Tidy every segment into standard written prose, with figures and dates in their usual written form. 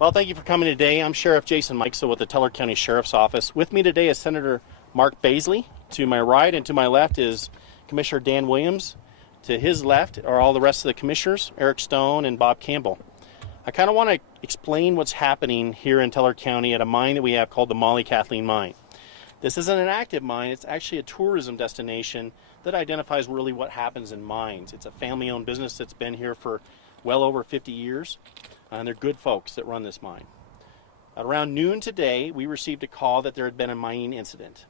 Well, thank you for coming today. I'm Sheriff Jason Mikesell with the Teller County Sheriff's Office. With me today is Senator Mark Baisley. To my right and to my left is Commissioner Dan Williams. To his left are all the rest of the commissioners, Eric Stone and Bob Campbell. I kind of want to explain what's happening here in Teller County at a mine that we have called the Mollie Kathleen Mine. This isn't an active mine, it's actually a tourism destination that identifies really what happens in mines. It's a family-owned business that's been here for well over 50 years, and they're good folks that run this mine. At around noon today, we received a call that there had been a mining incident.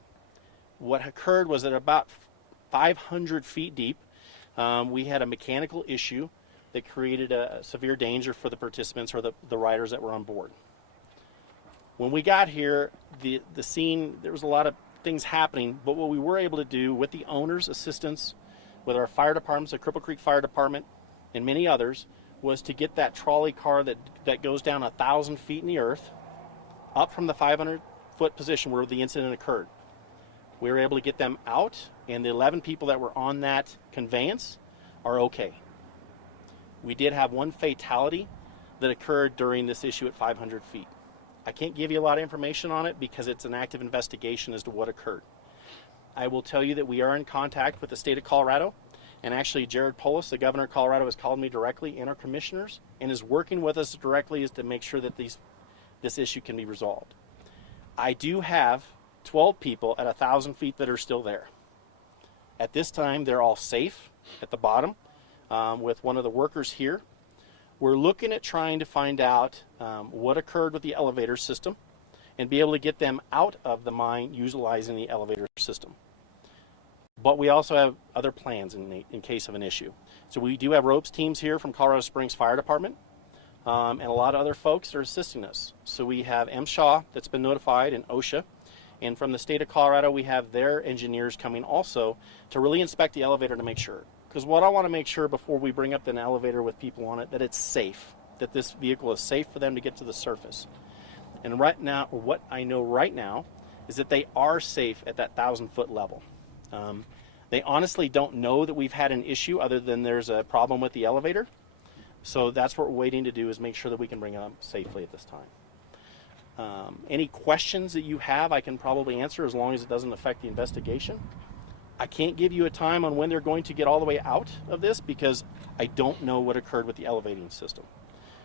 What occurred was that about 500 feet deep, we had a mechanical issue that created a severe danger for the participants or the riders that were on board. When we got here, the scene, there was a lot of things happening, but what we were able to do with the owner's assistance, with our fire departments, the Cripple Creek Fire Department, and many others, was to get that trolley car that goes down 1,000 feet in the earth up from the 500-foot position where the incident occurred. We were able to get them out, and the 11 people that were on that conveyance are okay. We did have one fatality that occurred during this issue at 500 feet. I can't give you a lot of information on it because it's an active investigation as to what occurred. I will tell you that we are in contact with the state of Colorado, and actually Jared Polis, the governor of Colorado, has called me directly, and our commissioners, and is working with us directly to make sure that this issue can be resolved. I do have 12 people at 1,000 feet that are still there. At this time, they're all safe at the bottom with one of the workers here. We're looking at trying to find out what occurred with the elevator system and be able to get them out of the mine utilizing the elevator system. But we also have other plans in case of an issue. So we do have ropes teams here from Colorado Springs Fire Department and a lot of other folks are assisting us. So we have MSHA that's been notified and OSHA. And from the state of Colorado, we have their engineers coming also to really inspect the elevator to make sure. Because what I want to make sure before we bring up an elevator with people on it, that it's safe, that this vehicle is safe for them to get to the surface. And right now, or what I know right now, is that they are safe at that 1,000-foot level. They honestly don't know that we've had an issue other than there's a problem with the elevator. So that's what we're waiting to do, is make sure that we can bring them safely at this time. Any questions that you have, I can probably answer as long as it doesn't affect the investigation. I can't give you a time on when they're going to get all the way out of this because I don't know what occurred with the elevating system.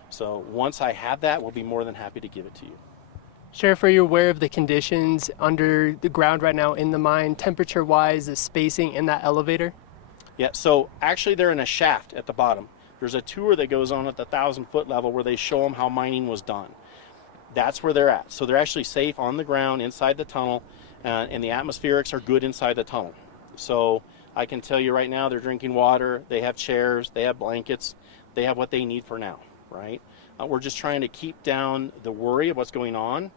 So once I have that, we'll be more than happy to give it to you. Sheriff, are you aware of the conditions under the ground right now in the mine, temperature-wise, the spacing in that elevator? Yeah, so actually they're in a shaft at the bottom. There's a tour that goes on at the 1,000-foot level where they show them how mining was done. That's where they're at. So they're actually safe on the ground inside the tunnel, and the atmospherics are good inside the tunnel. So I can tell you right now they're drinking water, they have chairs, they have blankets, they have what they need for now, right? We're just trying to keep down the worry of what's going on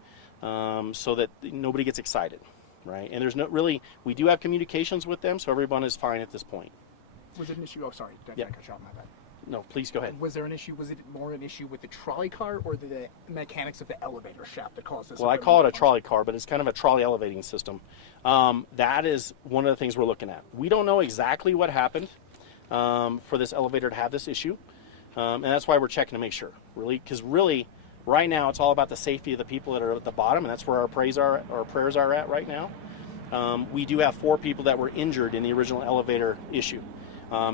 so that nobody gets excited, right? And there's no really, we do have communications with them, so everyone is fine at this point. Was it an issue? Oh, sorry, did I cut you off? My bad. No, please go ahead. Was there an issue? Was it more an issue with the trolley car or the mechanics of the elevator shaft that caused this? Well, I call it a trolley car, but it's kind of a trolley elevating system. That is one of the things we're looking at. We don't know exactly what happened for this elevator to have this issue, and that's why we're checking to make sure. Really, because really, right now it's all about the safety of the people that are at the bottom, and that's where our prayers are at right now. We do have 4 people that were injured in the original elevator issue.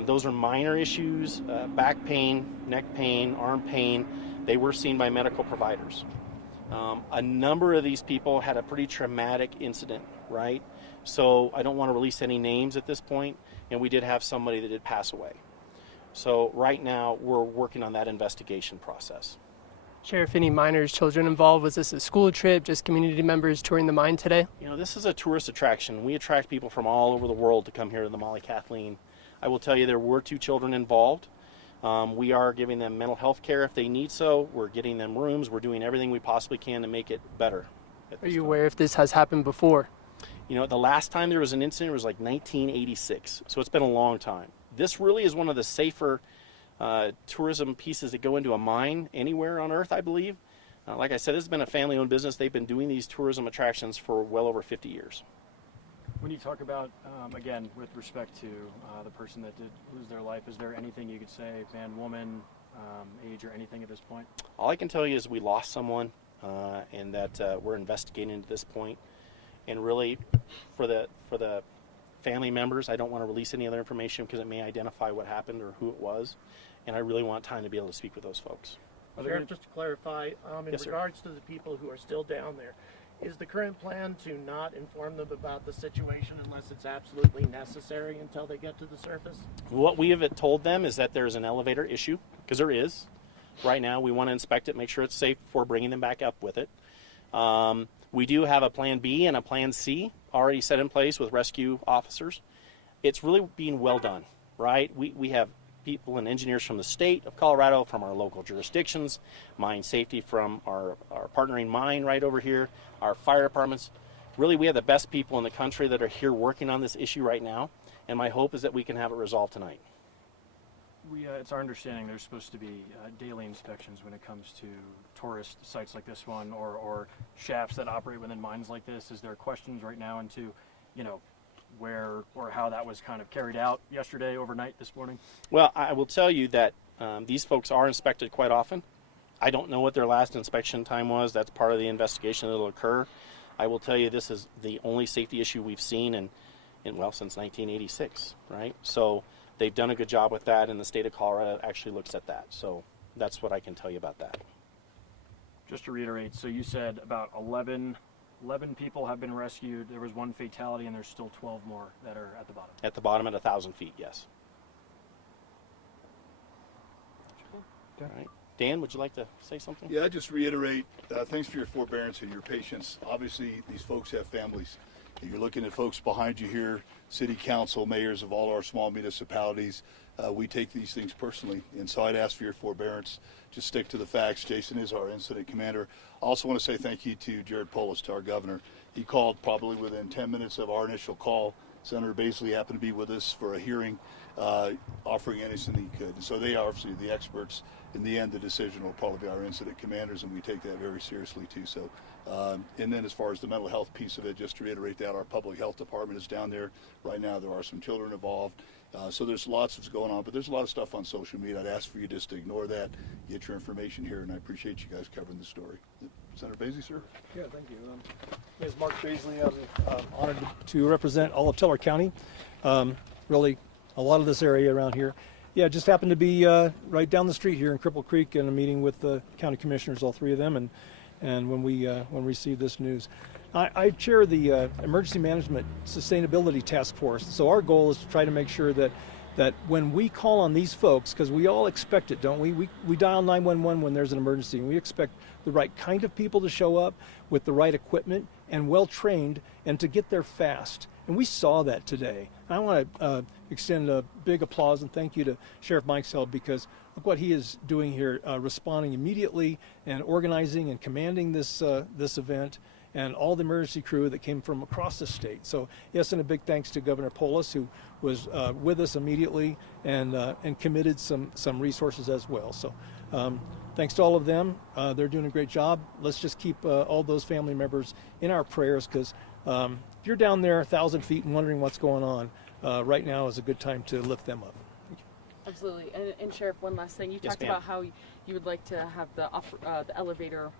Those are minor issues, back pain, neck pain, arm pain. They were seen by medical providers. A number of these people had a pretty traumatic incident, right? So I don't want to release any names at this point, and we did have somebody that did pass away. So right now we're working on that investigation process. Sheriff, any minors, children involved? Was this a school trip, just community members touring the mine today? You know, this is a tourist attraction. We attract people from all over the world to come here to the Mollie Kathleen. I will tell you there were 2 children involved. We are giving them mental health care if they need so. We're getting them rooms. We're doing everything we possibly can to make it better. Are you aware if this has happened before? You know, the last time there was an incident was like 1986, so it's been a long time. This really is one of the safer tourism pieces that go into a mine anywhere on Earth, I believe. Like I said, this has been a family-owned business. They've been doing these tourism attractions for well over 50 years. When you talk about, again, with respect to the person that did lose their life, is there anything you could say, man, woman, age or anything at this point? All I can tell you is we lost someone, and that we're investigating at this point. And really, for the family members, I don't want to release any other information because it may identify what happened or who it was. And I really want time to be able to speak with those folks. Sheriff, just to clarify, in Yes, sir. regards to the people who are still down there, is the current plan to not inform them about the situation unless it's absolutely necessary until they get to the surface? What we have told them is that there's an elevator issue, because there is. Right now, we want to inspect it, make sure it's safe before bringing them back up with it. We do have a plan B and a plan C already set in place with rescue officers. It's really being well done, right? We have people and engineers from the state of Colorado, from our local jurisdictions, mine safety from our partnering mine right over here, our fire departments. Really, we have the best people in the country that are here working on this issue right now, and my hope is that we can have it resolved tonight. It's our understanding there's supposed to be daily inspections when it comes to tourist sites like this one, or shafts that operate within mines like this. Is there questions right now into, where or how that was kind of carried out yesterday, overnight, this morning? Well, I will tell you that these folks are inspected quite often. I don't know what their last inspection time was. That's part of the investigation that will occur. I will tell you this is the only safety issue we've seen in since 1986, right? So they've done a good job with that, and the state of Colorado actually looks at that. So that's what I can tell you about that. Just to reiterate, so you said about 11 people have been rescued. There was one fatality, and there's still 12 more that are at the bottom. At the bottom at 1,000 feet, yes. Okay. All right. Dan, would you like to say something? Yeah, just reiterate, thanks for your forbearance and your patience. Obviously, these folks have families. You're looking at folks behind you here, city council, mayors of all our small municipalities. We take these things personally, and so I'd ask for your forbearance. Just stick to the facts. Jason is our incident commander. I also want to say thank you to Jared Polis, to our governor. He called probably within 10 minutes of our initial call. Senator Baisley happened to be with us for a hearing, offering anything he could. And so they are obviously the experts. In the end, the decision will probably be our incident commanders, and we take that very seriously too. So, and then as far as the mental health piece of it, just to reiterate that, our public health department is down there right now. There are some children involved. So there's lots that's going on, but there's a lot of stuff on social media. I'd ask for you just to ignore that, get your information here, and I appreciate you guys covering the story. Senator Baisley, sir? Yeah, thank you. My name is Mark Baisley. I'm honored to represent all of Teller County. Really, a lot of this area around here. Yeah, just happened to be right down the street here in Cripple Creek in a meeting with the county commissioners, all three of them, and when we received this news. I chair the Emergency Management Sustainability Task Force, so our goal is to try to make sure that when we call on these folks, because we all expect it, don't we? We dial 911 when there's an emergency, and we expect the right kind of people to show up with the right equipment and well-trained and to get there fast. And we saw that today. I want to extend a big applause and thank you to Sheriff Mikesell, because look what he is doing here, responding immediately and organizing and commanding this event, and all the emergency crew that came from across the state. So yes, and a big thanks to Governor Polis, who was with us immediately and committed some resources as well. So thanks to all of them. They're doing a great job. Let's just keep all those family members in our prayers, because if you're down there 1,000 feet and wondering what's going on, right now is a good time to lift them up. Absolutely. And Sheriff, one last thing. You Yes, talked ma'am. about how you would like to have the elevator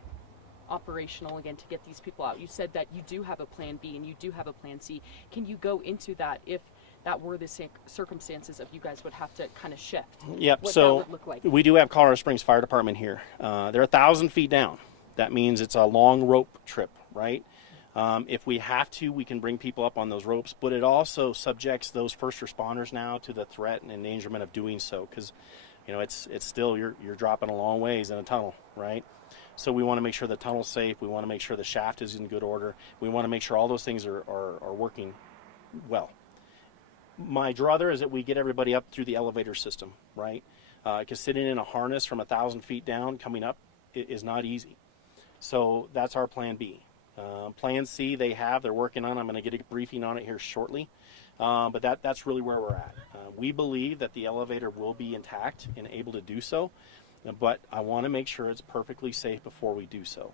operational again to get these people out. You said that you do have a plan B and you do have a plan C. Can you go into that if that were the circumstances of you guys would have to kind of shift? Yep. What that So would look like? we do have Colorado Springs Fire Department here. They're 1,000 feet down. That means it's a long rope trip, right? If we have to, we can bring people up on those ropes, but it also subjects those first responders now to the threat and endangerment of doing so, because it's still you're dropping a long ways in a tunnel, right? So we want to make sure the tunnel's safe. We want to make sure the shaft is in good order. We want to make sure all those things are working well. My druther is that we get everybody up through the elevator system, right? Because sitting in a harness from 1,000 feet down coming up is not easy. So that's our plan B. Plan C they're working on. I'm going to get a briefing on it here shortly. But that's really where we're at. We believe that the elevator will be intact and able to do so, but I want to make sure it's perfectly safe before we do so.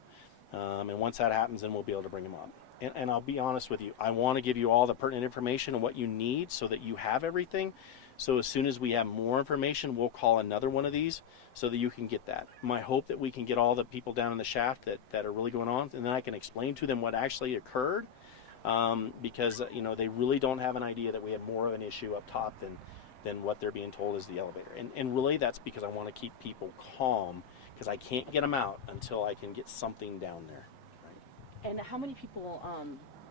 And once that happens, then we'll be able to bring them up. And I'll be honest with you, I want to give you all the pertinent information and what you need so that you have everything, So as soon as we have more information, we'll call another one of these so that you can get that. My hope that we can get all the people down in the shaft that are really going on, and then I can explain to them what actually occurred, because they really don't have an idea that we have more of an issue up top than what they're being told is the elevator. And really that's because I want to keep people calm, because I can't get them out until I can get something down there. Right? And how many people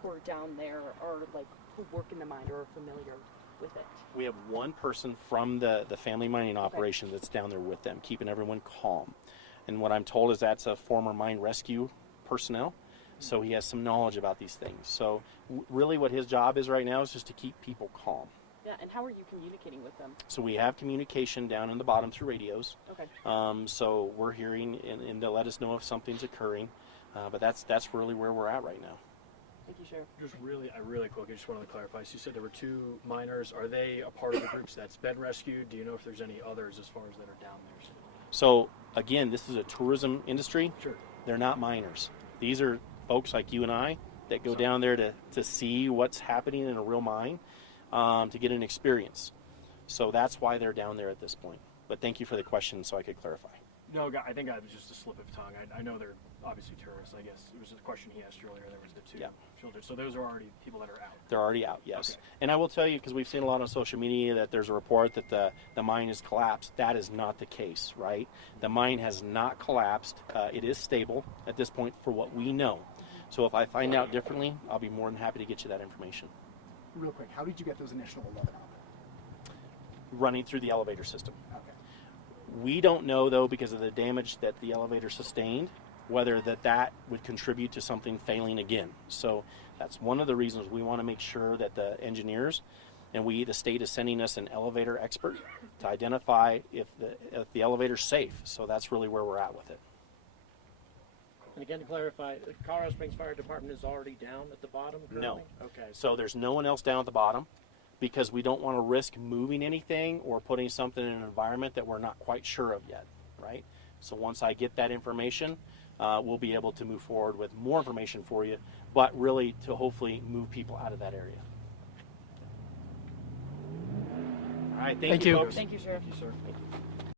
who are down there are like who work in the mine or are familiar with it? We have one person from the family mining operation that's down there with them, keeping everyone calm. And what I'm told is that's a former mine rescue personnel, so he has some knowledge about these things. So really what his job is right now is just to keep people calm. Yeah, and how are you communicating with them? So we have communication down in the bottom through radios. Okay. So we're hearing and they'll let us know if something's occurring. But that's really where we're at right now. Thank you, Sheriff. Just really quick, I just wanted to clarify. So you said there were 2 miners. Are they a part of the groups that's been rescued? Do you know if there's any others as far as that are down there? So again, this is a tourism industry. Sure. They're not miners. These are folks like you and I that go down there to see what's happening in a real mine, to get an experience. So that's why they're down there at this point. But thank you for the question so I could clarify. No, I think I was just a slip of tongue. I know they're obviously tourists, I guess. It was a question he asked earlier. There was the 2 children. So those are already people that are out. They're already out, yes. Okay. And I will tell you, because we've seen a lot on social media, that there's a report that the mine has collapsed. That is not the case, right? The mine has not collapsed. It is stable at this point for what we know. So if I find out differently, I'll be more than happy to get you that information. Real quick, how did you get those initial 11 on? Running through the elevator system. Okay. We don't know, though, because of the damage that the elevator sustained, whether that would contribute to something failing again. So that's one of the reasons we want to make sure that the engineers and the state is sending us an elevator expert to identify if the elevator's safe. So that's really where we're at with it. And again, to clarify, the Colorado Springs Fire Department is already down at the bottom currently? No. Okay. So there's no one else down at the bottom, because we don't want to risk moving anything or putting something in an environment that we're not quite sure of yet, right? So once I get that information, we'll be able to move forward with more information for you, but really to hopefully move people out of that area. All right, thank you, folks. Thank you, Sheriff. Thank you, sir.